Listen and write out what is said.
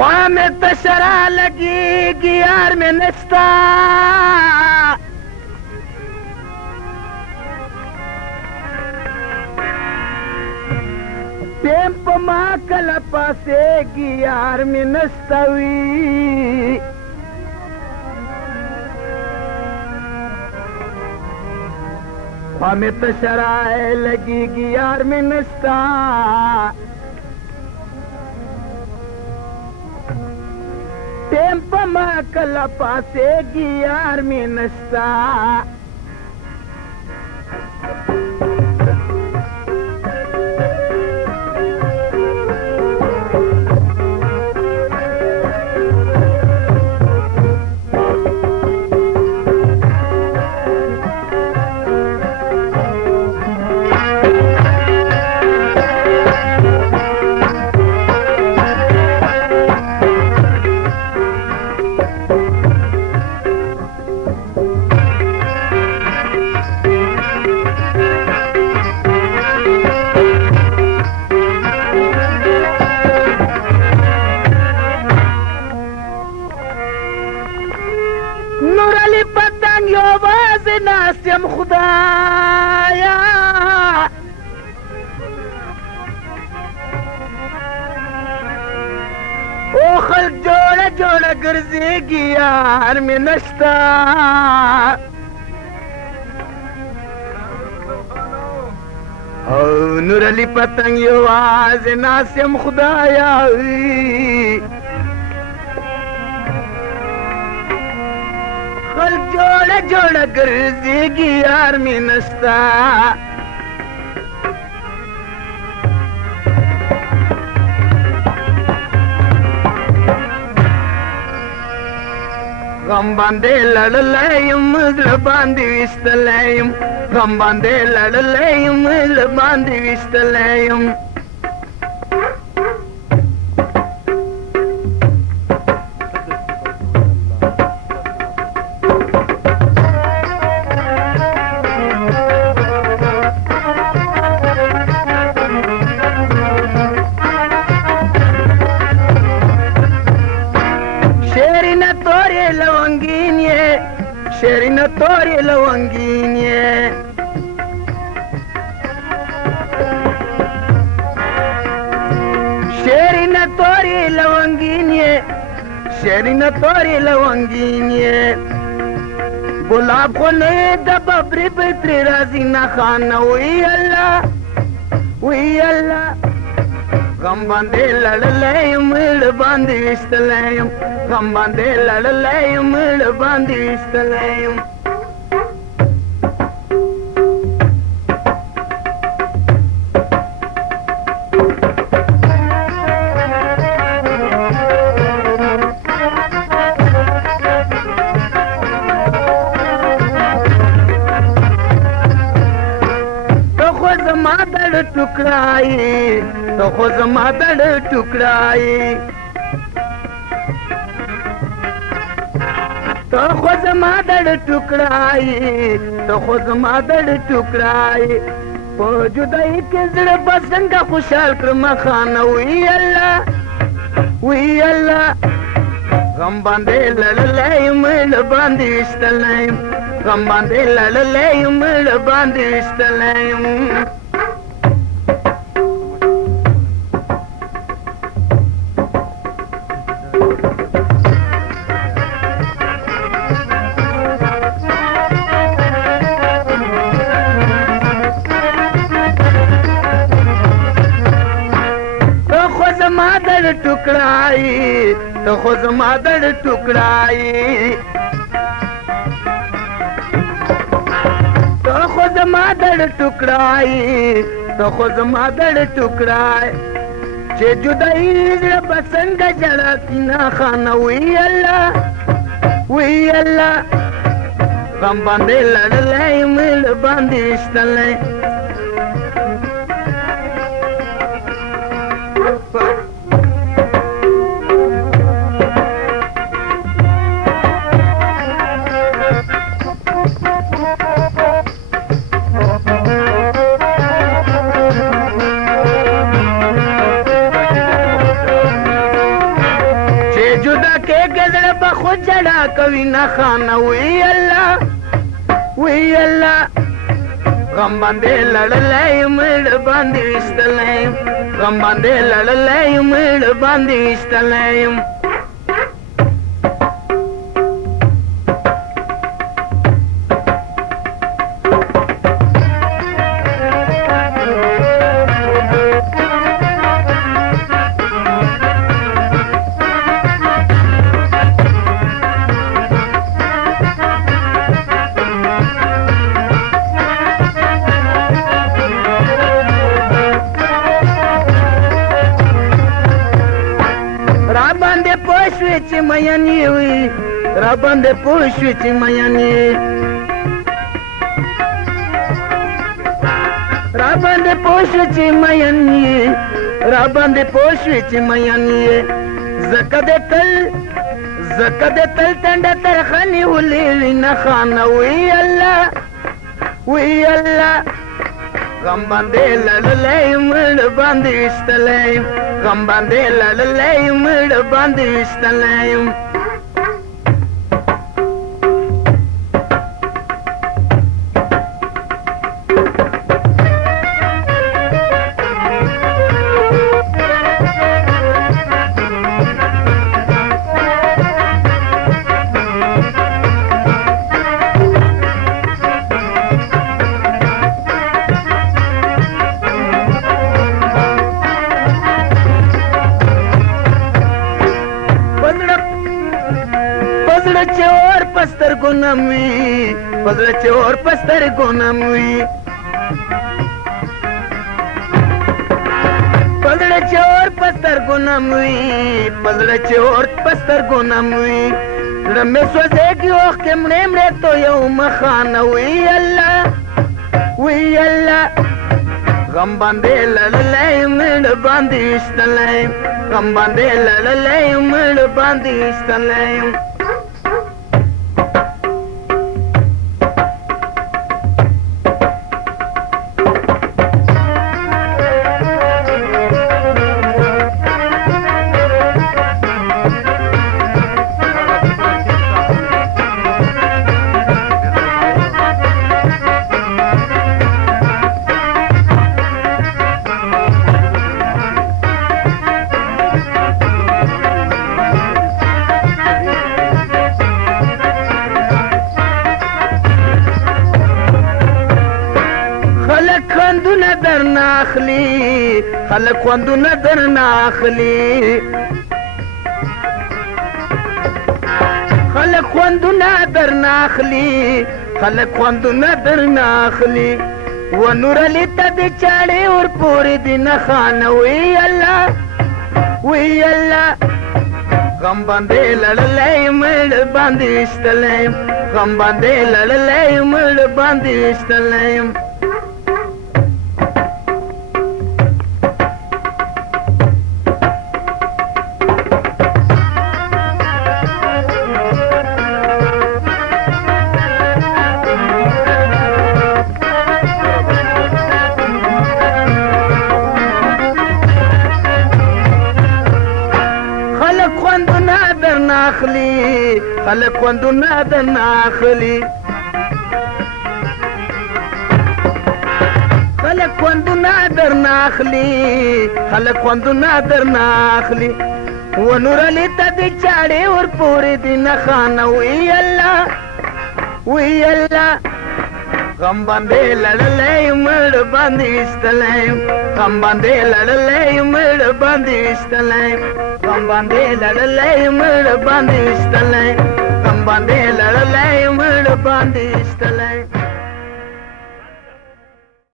خوا میں تشرا لگی گی یار میں نستا ٹیم پا ما کل پاسے گی یار میں نستاوی خوا میں تشرا لگی گی یار میں نستا ٹیم پا ما کل پاسے گی یار میں نستا ناسم خدایا او خلق جوڑا جوڑا گرزے گی یار میں نشتا او نور علی پتنگ یواز ناسم خدایا جوڑا جوڑا گرزے گی یار میں نستا غم باندے لڑلائیم زل باندی وستلائیم غم باندے لڑلائیم زل باندی وستلائیم شیرین توری لونگین یہ شیرین توری لونگین یہ شیرین توری لونگین یہ گلاب کو نئے دببری بتری رازینا خانہ وی اللہ غم باندے لڑلائیم لڑ باندی وستلائیم غم باندے لڑلائیم لڑ باندی وستلائیم ٹکڑائی تو خود مادر ٹکڑائی تو خود مادر ٹکڑائی تو خود مادر ٹکڑائی پو جدائی کے زڑ بسنگا خوشحال کرم خانہ وی اللہ غم باندے لڑلائیم لڑ باندی وستلائیم غم باندے لڑلائیم لڑ باندی وستلائیم ٹکڑائی تو خود مادر ٹکڑائی تو خود مادر ٹکڑائی تو خود مادر ٹکڑائی چے جدائی زر بسنگ جڑا تینا خانہ وی اللہ غم باندے لڑلائیم لڑ باندی وستلائیم خو جړا کوي نه خانه وی الله وی الله غم باندې لړلای مړ باندې وشتلای غم باندې لړلای مړ باندې وشتلای چې مینې وي را باندې پوه شوې چې مینې را باندې پوه شوې چې مینې را باندې پوه شوې چې مینې زکه دې تل ټنډه ترخه نیولې وي نه خانه وی الله وی الله غم باندې لړلای مړ باندې وشتلای غم باندې لړلای مړ باندې وشتلای پزړه چې اور پستر ګونم وي پزړه چې اور پستر ګونم وي پزړه چې اور پستر ګونم وي پزړه چې اور پستر ګونم وي زړه مې سوځېږي اوښ کې مړې مړې تو یو مخانه وی الله وی الله غم باندې لړلای مړ باندې وشتلای غم باندې لړلای مړ باندې وشتلای خلق خوندونه درنه اخلي خلق خوندونه درنه اخلي خلق خوندونه درنه اخلي و نور علی ته د چاړې ورپورې دي نه خانه وی الله وی الله غم باندې لړلای مړ باندې وشتلای غم باندې لړلای مړ باندې وشتلای خلق خوندونه درنه اخلي خلق خوندونه درنه اخلي خلق خوندونه درنه اخلي و نور علی ته د چاړې ورپورې دي نه خانه وی الله وی الله غم باندې لړلای مړ باندې وشتلای غم باندې لړلای مړ باندې وشتلای غم باندې لړلای مړ باندې وشتلای غم باندې لړلای مړ باندې وشتلای